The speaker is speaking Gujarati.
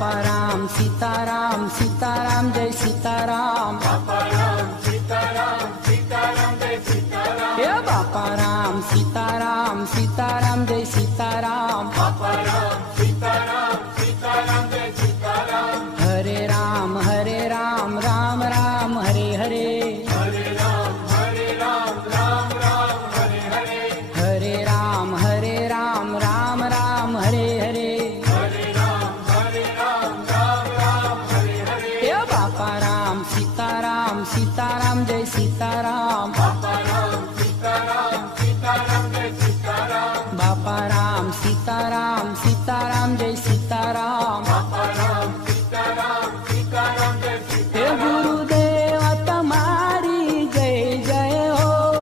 બાપા રામ સીતારામ સીતારામ જય સીતારામ બાપા રામ સીતારામ સીતારામ જય સીતારામ હે બાપા રામ સીતારામ સીતારામ જય સીતારામ